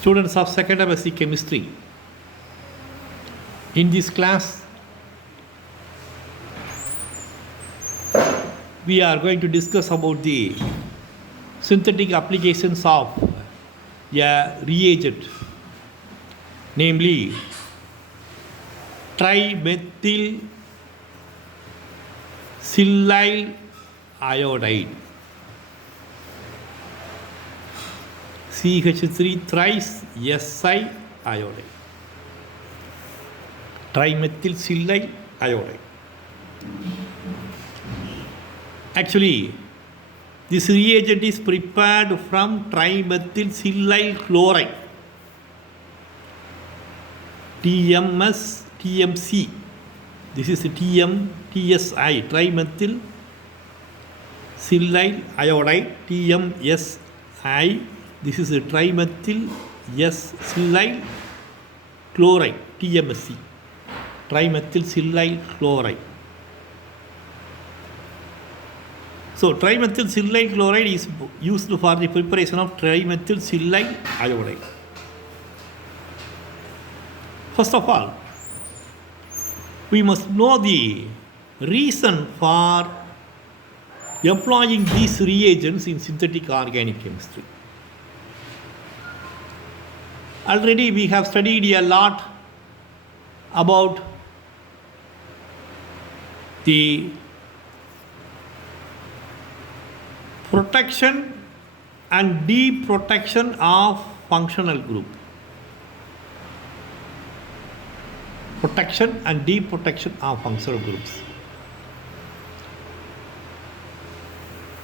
Students of second MSc Chemistry, in this class we are going to discuss about the synthetic applications of a reagent, namely trimethyl silyl iodide, CH3 thrice Si iodide, trimethyl silyl iodide. Actually, this reagent is prepared from trimethyl silyl chloride, TMC. This is TSI, trimethyl silyl iodide, TMSI. This is a trimethyl silyl chloride, TMSC, trimethyl silyl chloride. So, trimethyl silyl chloride is used for the preparation of trimethyl silyl iodide. First of all, we must know the reason for employing these reagents in synthetic organic chemistry. Already we have studied a lot about the protection and deprotection of functional group. Protection and deprotection of functional groups.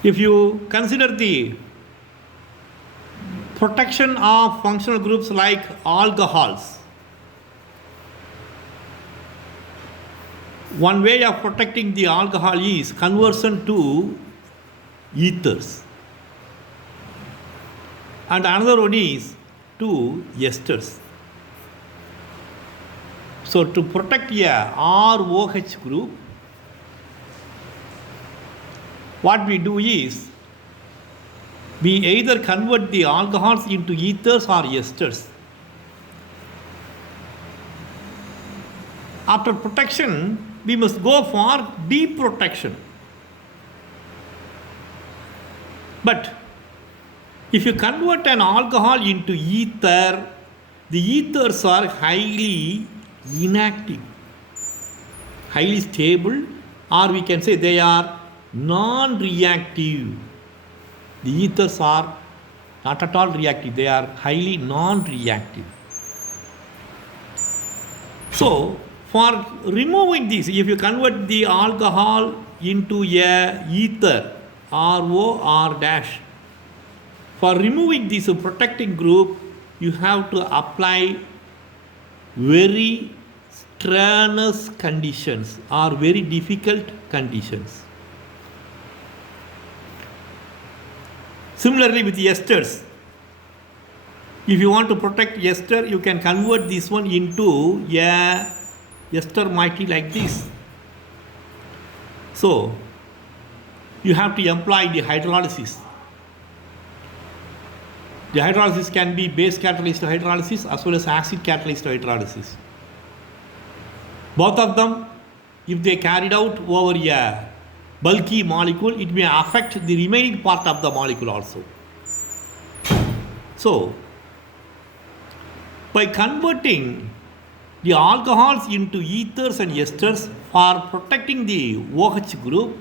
If you consider the protection of functional groups like alcohols, one way of protecting the alcohol is conversion to ethers, and another one is to esters. So to protect a ROH group, what we do is we either convert the alcohols into ethers or esters. After protection, we must go for deprotection. But if you convert an alcohol into ether, the ethers are highly inactive, highly stable, or we can say they are non-reactive. The ethers are not at all reactive, they are highly non-reactive. So, for removing this, if you convert the alcohol into a ether, RO dash, for removing this protecting group, you have to apply very strenuous conditions or very difficult conditions. Similarly with esters, if you want to protect ester, you can convert this one into a ester moiety like this. So, you have to employ the hydrolysis. The hydrolysis can be base catalyzed hydrolysis as well as acid catalyzed hydrolysis. Both of them, if they carried out over a bulky molecule, it may affect the remaining part of the molecule also. So, by converting the alcohols into ethers and esters for protecting the OH group,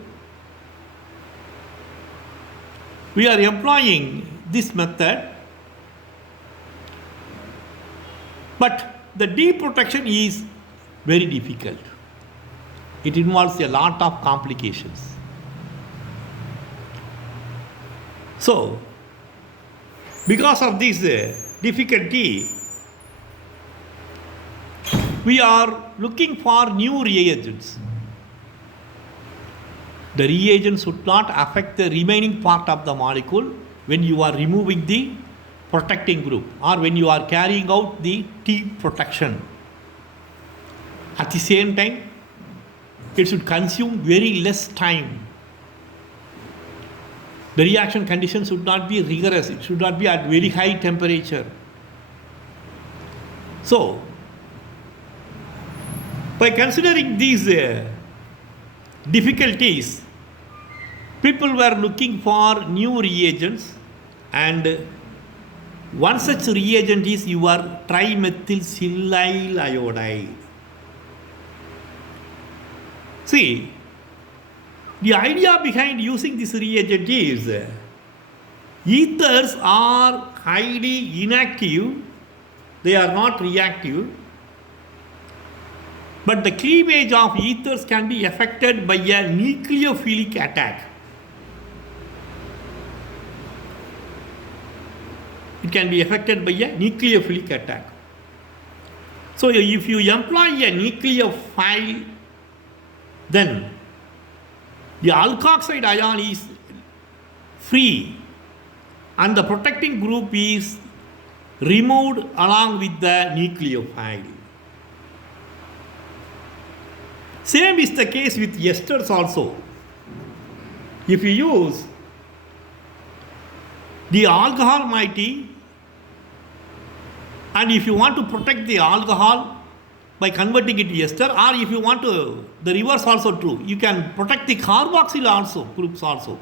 we are employing this method, but the deprotection is very difficult. It involves a lot of complications. So, because of this difficulty, we are looking for new reagents. The reagent should not affect the remaining part of the molecule when you are removing the protecting group or when you are carrying out the T protection. At the same time, it should consume very less time. The reaction conditions should not be rigorous. It should not be at very high temperature. So, by considering these difficulties, people were looking for new reagents, and one such reagent is your trimethylsilyl iodide. See, the idea behind using this reagent is ethers are highly inactive, they are not reactive, but the cleavage of ethers can be affected by a nucleophilic attack. It can be affected by a nucleophilic attack. So if you employ a nucleophile, then the alkoxide ion is free and the protecting group is removed along with the nucleophile. Same is the case with esters also. If you use the alcohol moiety, and if you want to protect the alcohol by converting it to ester, or if you want to, the reverse also true, you can protect the carboxyl also, groups also,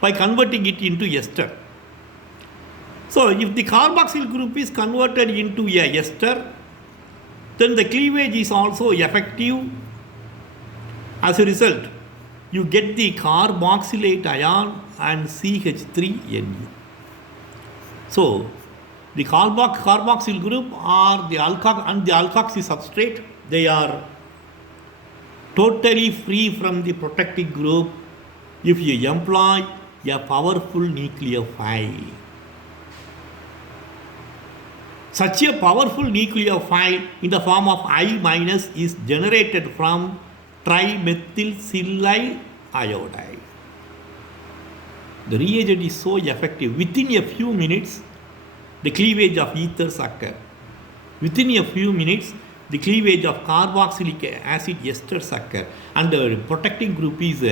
by converting it into ester. So if the carboxyl group is converted into a ester, then the cleavage is also effective. As a result, you get the carboxylate ion and CH3Nu. So the carboxyl group are the and the alkoxy substrate, they are totally free from the protecting group if you employ a powerful nucleophile. Such a powerful nucleophile in the form of I- is generated from trimethylsilyl iodide. The reagent is so effective. Within a few minutes, the cleavage of ethers occur. Within a few minutes, the cleavage of carboxylic acid esters occur, and the protecting group is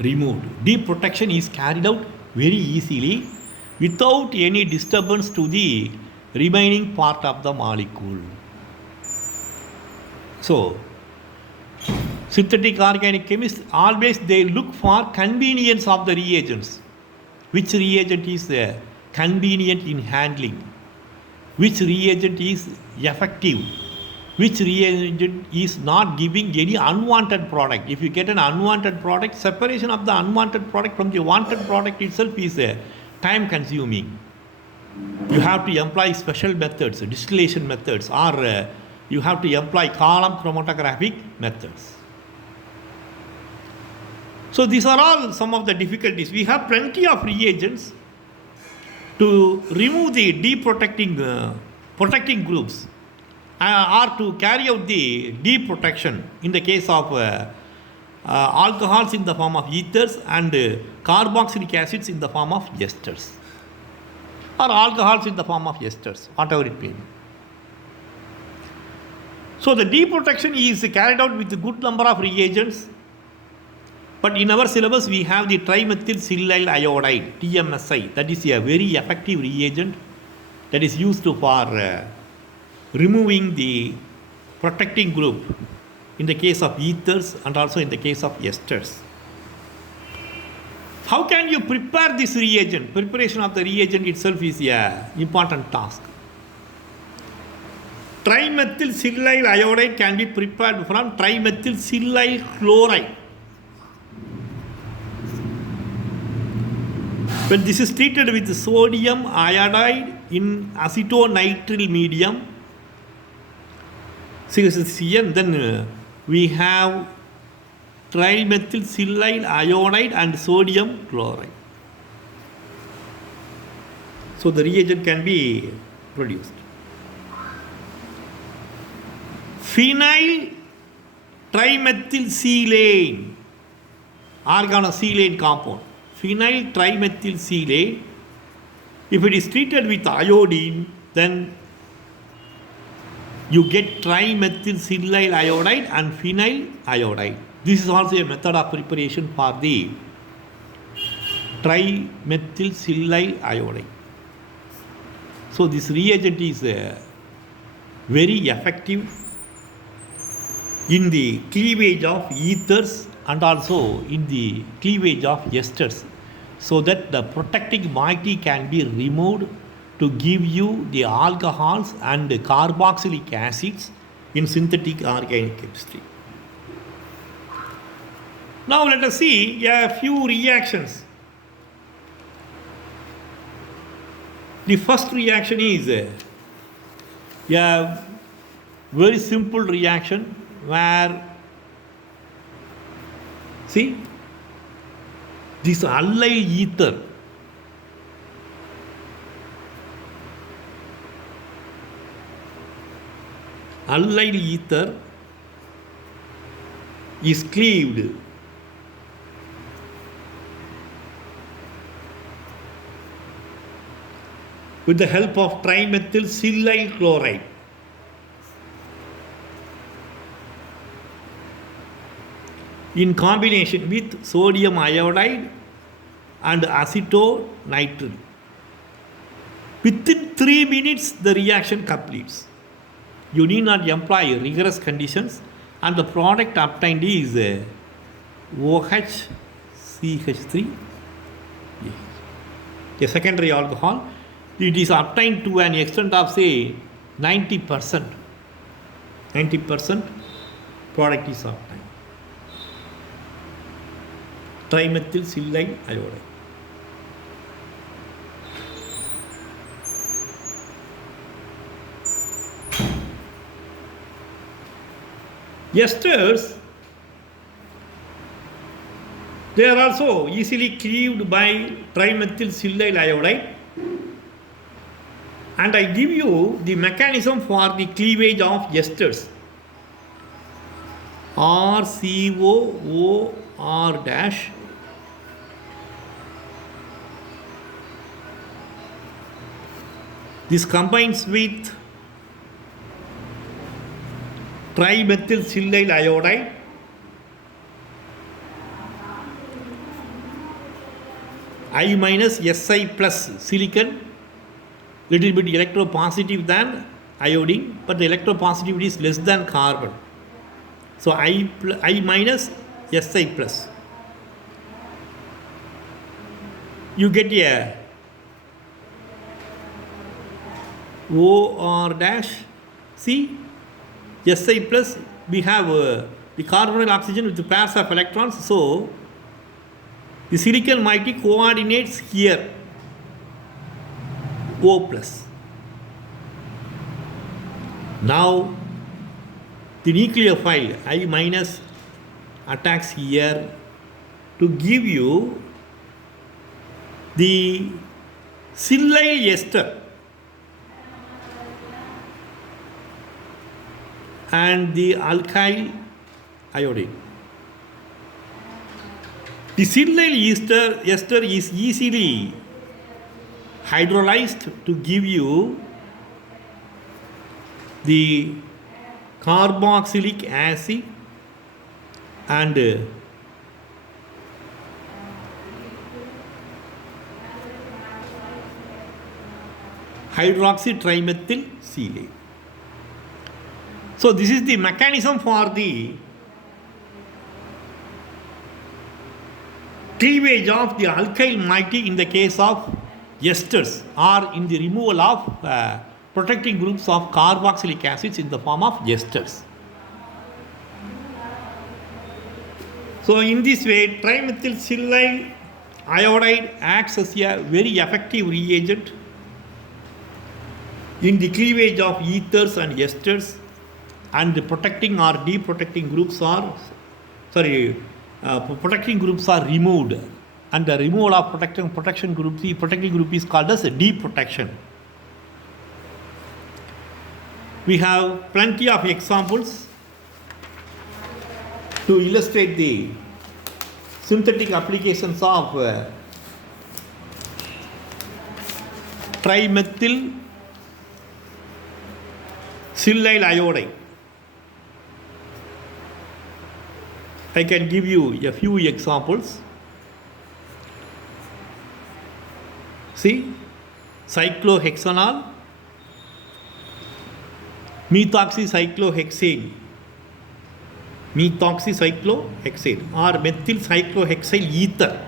removed. Deep protection is carried out very easily without any disturbance to the remaining part of the molecule. So, synthetic organic chemists always they look for convenience of the reagents. Which reagent is convenient in handling? Which reagent is effective? Which reagent is not giving any unwanted product? If you get an unwanted product, separation of the unwanted product from the wanted product itself is time consuming. You have to employ special methods, distillation methods, or you have to employ column chromatographic methods. So these are all some of the difficulties. We have plenty of reagents to remove the protecting groups or to carry out the deep protection in the case of alcohols in the form of ethers and carboxylic acids in the form of esters, or alcohols in the form of esters, whatever it may be. So the deep protection is carried out with a good number of reagents. But in our syllabus, we have the trimethylsilyl iodide, TMSI, that is a very effective reagent that is used for removing the protecting group in the case of ethers and also in the case of esters. How can you prepare this reagent? Preparation of the reagent itself is an important task. Trimethylsilyl iodide can be prepared from trimethylsilyl chloride. When this is treated with sodium iodide in acetonitrile medium, CN, then we have trimethylsilyl iodide and sodium chloride. So the reagent can be produced. Phenyl trimethylsilane, organosilane compound. Phenyl trimethylsilane, if it is treated with iodine, then you get trimethylsilyl iodide and phenyl iodide. This is also a method of preparation for the trimethylsilyl iodide. So this reagent is very effective in the cleavage of ethers and also in the cleavage of esters, so that the protecting moiety can be removed to give you the alcohols and carboxylic acids in synthetic organic chemistry. Now let us see a few reactions. The first reaction is a very simple reaction where, see, this allyl ether is cleaved with the help of trimethylsilyl chloride. In combination with sodium iodide and acetonitrile. Within 3 minutes, the reaction completes. You need not employ rigorous conditions, and the product obtained is OHCH3, a secondary alcohol. It is obtained to an extent of, say, 90%. 90% product is obtained. Trimethylsilyl iodide. Esters, they are also easily cleaved by trimethylsilyl iodide, and I give you the mechanism for the cleavage of esters. RCOOR dash this combines with trimethylsilyl iodide I minus Si plus silicon, little bit electropositive than iodine, but the electropositivity is less than carbon. So I minus Si plus. You get a OR dash C Si plus. We have the carbonyl oxygen with pairs of electrons. So the silicon moiety coordinates here O plus. Now the nucleophile I minus attacks here to give you the silyl ester and the alkyl iodine. The silyl ester is easily hydrolyzed to give you the carboxylic acid and hydroxytrimethylsilyl. So this is the mechanism for the cleavage of the alkyl moiety in the case of esters, or in the removal of protecting groups of carboxylic acids in the form of esters. So in this way, trimethylsilyl iodide acts as a very effective reagent in the cleavage of ethers and esters, and the protecting or deprotecting groups are protecting groups are removed, and the removal of protection group, the protecting group is called as deprotection. We have plenty of examples to illustrate the synthetic applications of trimethylsilyl iodide. I can give you a few examples. See, cyclohexanol methoxycyclohexane, methoxycyclohexane or methyl cyclohexyl ether.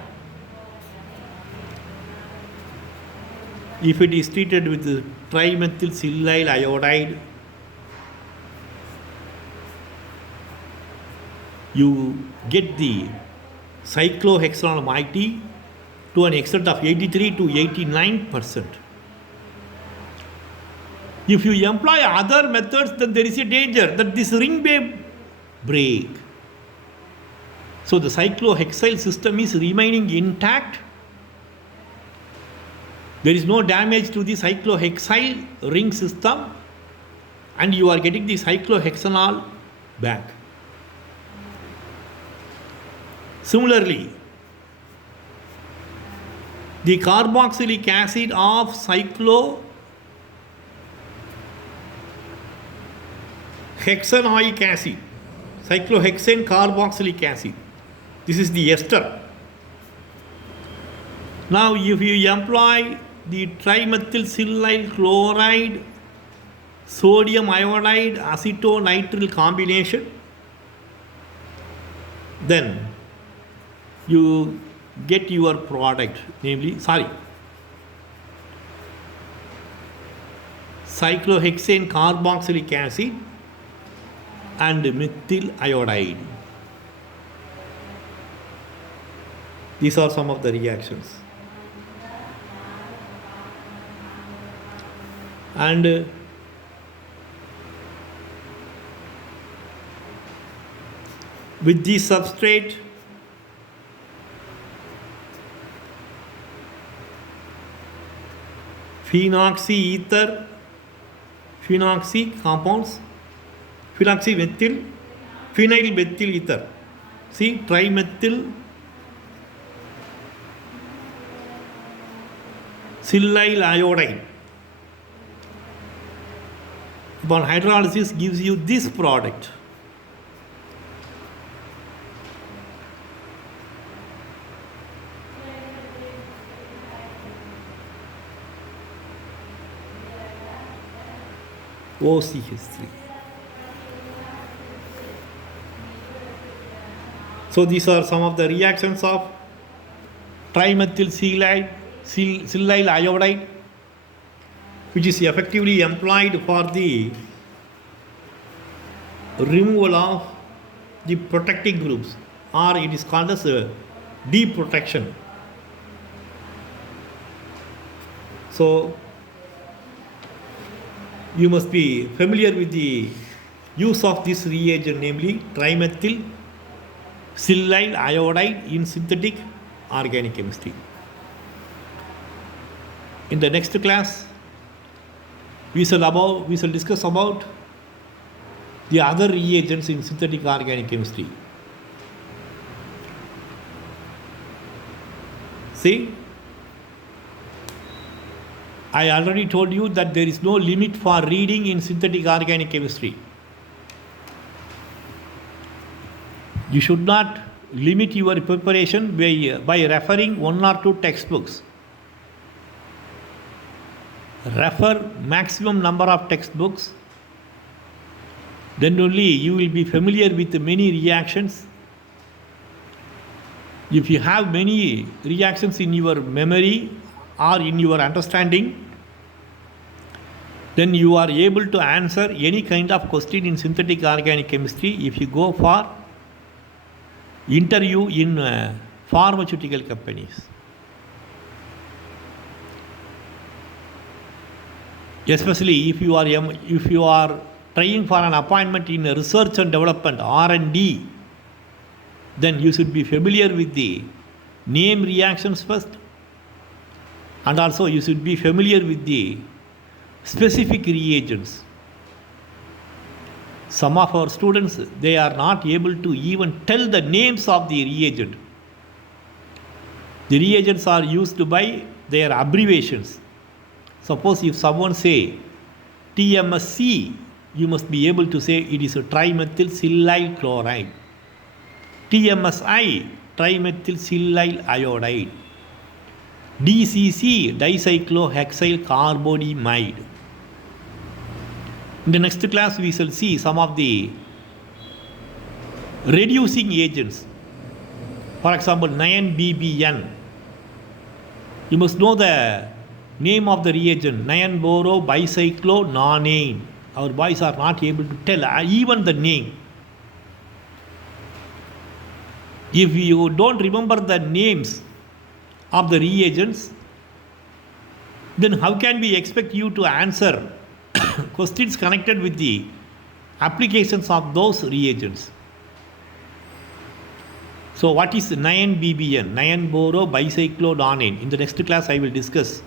If it is treated with trimethylsilyl iodide, you get the cyclohexanol moiety to an extent of 83 to 89%. If you employ other methods, then there is a danger that this ring may break. So the cyclohexyl system is remaining intact. There is no damage to the cyclohexyl ring system, and you are getting the cyclohexanol back. Similarly, the carboxylic acid of cyclohexanoic acid, cyclohexane carboxylic acid, this is the ester. Now, if you employ the trimethylsilyl chloride, sodium iodide, acetonitrile combination, then you get your product, namely, cyclohexane carboxylic acid and methyl iodide. These are some of the reactions. And with the substrate, phenoxy ether, phenoxy compounds, phenoxymethyl, phenyl methyl ether. See, trimethyl silyl iodide. Upon hydrolysis gives you this product. OCH3. So these are some of the reactions of trimethylsilyl iodide, which is effectively employed for the removal of the protecting groups, or it is called as deprotection. So you must be familiar with the use of this reagent, namely trimethylsilyl iodide in synthetic organic chemistry. In the next class, we shall discuss about the other reagents in synthetic organic chemistry. See, I already told you that there is no limit for reading in synthetic organic chemistry. You should not limit your preparation by referring one or two textbooks. Refer maximum number of textbooks, then only you will be familiar with many reactions. If you have many reactions in your memory or in your understanding, then you are able to answer any kind of question in synthetic organic chemistry if you go for interview in pharmaceutical companies. Especially if you are trying for an appointment in research and development, R&D, then you should be familiar with the name reactions first, and also you should be familiar with the specific reagents. Some of our students, they are not able to even tell the names of the reagent. The reagents are used by their abbreviations. Suppose if someone say TMSC, you must be able to say it is a trimethylsilyl chloride. TMSI, trimethylsilyl iodide. DCC, dicyclohexyl carbonamide. In the next class, we shall see some of the reducing agents. For example, 9BBN. You must know the name of the reagent, 9-boro-bicyclo-nonane. Our boys are not able to tell even the name. If you don't remember the names of the reagents, then how can we expect you to answer questions connected with the applications of those reagents? So what is 9BBN, 9-boro-bicyclo-nonane? In the next class I will discuss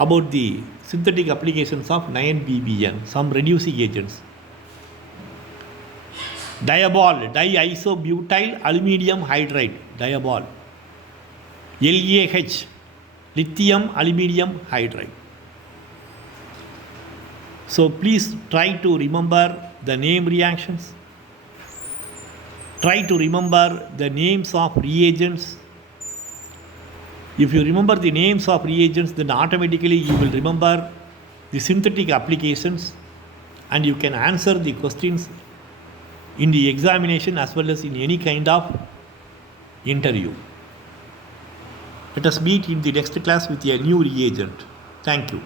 about the synthetic applications of 9BBN, some reducing agents. Diabol, diisobutyl aluminium hydride, diabol. LAH, lithium aluminium hydride. So please try to remember the name reactions. Try to remember the names of reagents. If you remember the names of reagents, then automatically you will remember the synthetic applications and you can answer the questions in the examination as well as in any kind of interview. Let us meet in the next class with a new reagent. Thank you.